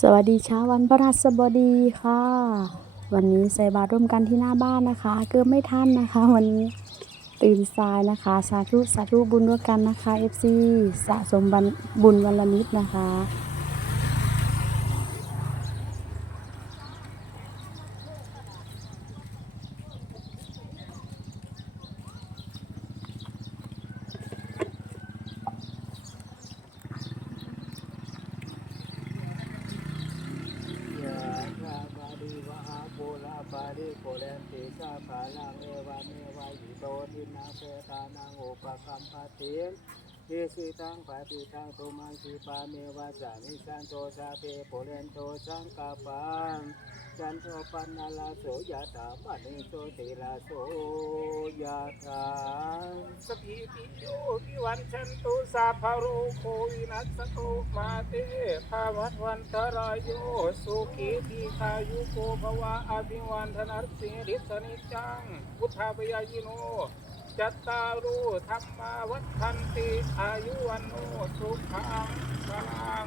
สวัสดีเช้าวันพระราชบดีค่ะ วันนี้ใส่บาตรร่วมกันที่หน้าบ้านนะคะเกือบไม่ทันนะคะ วันนี้ตื่นสายนะคะ สาธุสาธุบุญร่วมกันนะคะ FC สะสมบัญบุญวันละนิดนะคะ ยะถาวาริวหา ปาริโกเรนติสาภาลังเอวามีวายิโตทินาเปตานังอุปกัมปติทิสิตังปฏิทังตุมังคิปาเมวะจามิสันโตชาเปโปเรนโตสังกาปัง จันโทปันนาลาโสยะถามณิโสติลาโสยะถาสพิติโยวิวันชันตุสาภโรโควินัสตุมาเตภาวัตวันตรายโยสุขีทีคายุโกภวะอภิวันธนัสสิริสนิจังพุทธาปยายิโนจัตตารุธรรมาวัฏันติอายุวันโนสุขังพลัง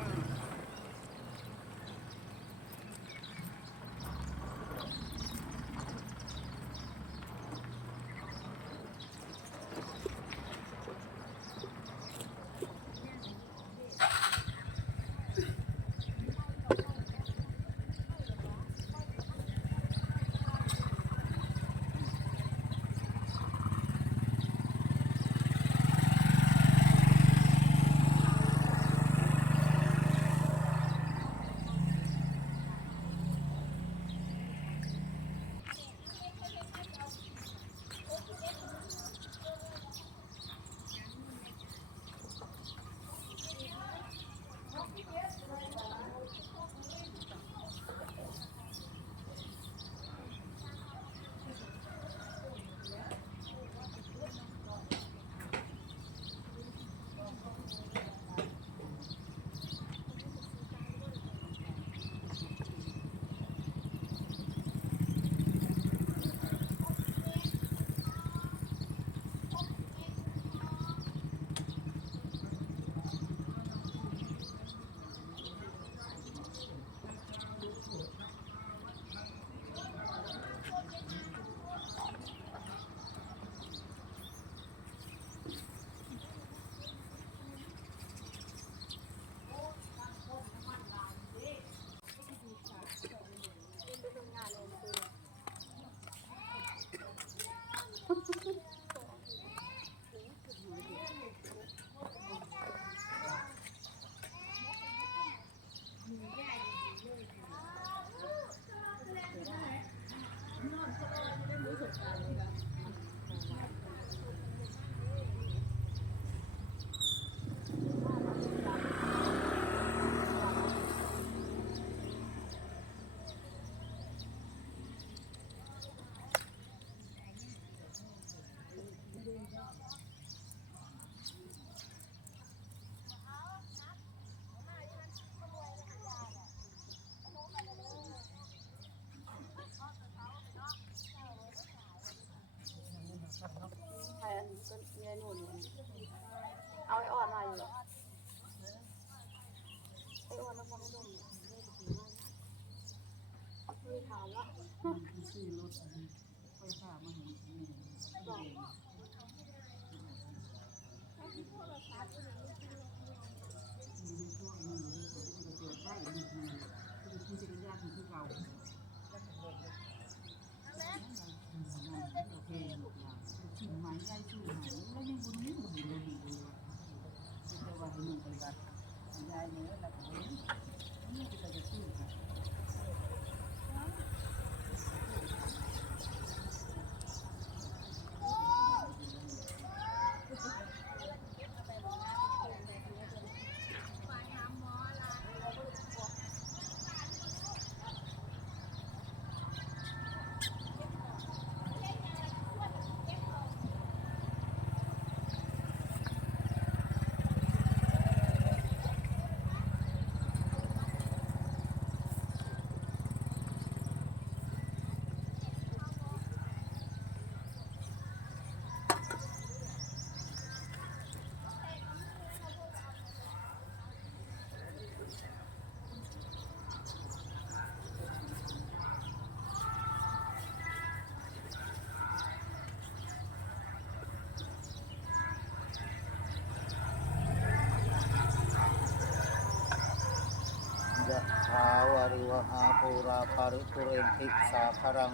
าวาริวหาปูราปาริปุเรนติสาครัง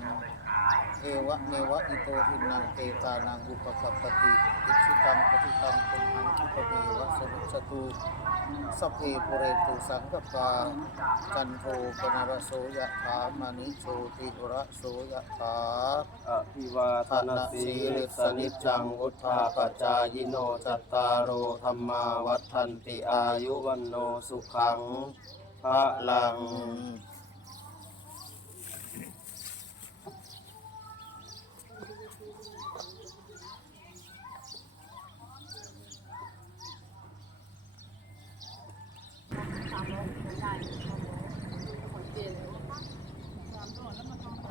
เอวะเมวะอิโตทินังเตตานังอุปกัปปติอิชิตังปฏิตังตุมหังคิปเมวะสมุสตุสัพเพปุเรตุสังกปาจันโทปนรสโสยะถามณิโชติระโสยะถาอภิวาทนาสีลิสนิจจังอุทธาปจายโนจัตตารโอธรรมาวัฏันติอายุวันโนสุขัง พระลังน้ำบุกนี้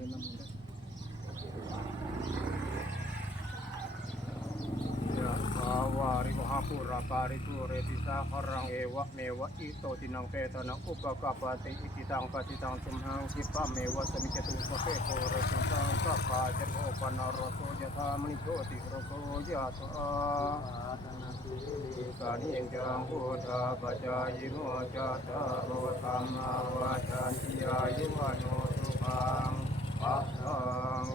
น้ำมันยะถาวาริวหาปูราปาริปุเรติสาคารังเอวะเมวะอิโตทินังเตตานังอุปกัปปติอิจิตังปฏิตังตุมหังคิปะเมวะสมิจตุสเพโตเรตุสังสัพพะจันโอปนารโสยะธามนิโชติโรโสยะถากานิจังพุทธาปจายโนจัตตาโอธรรมาวาจานิยายุวโนสุขัง ปัสสัง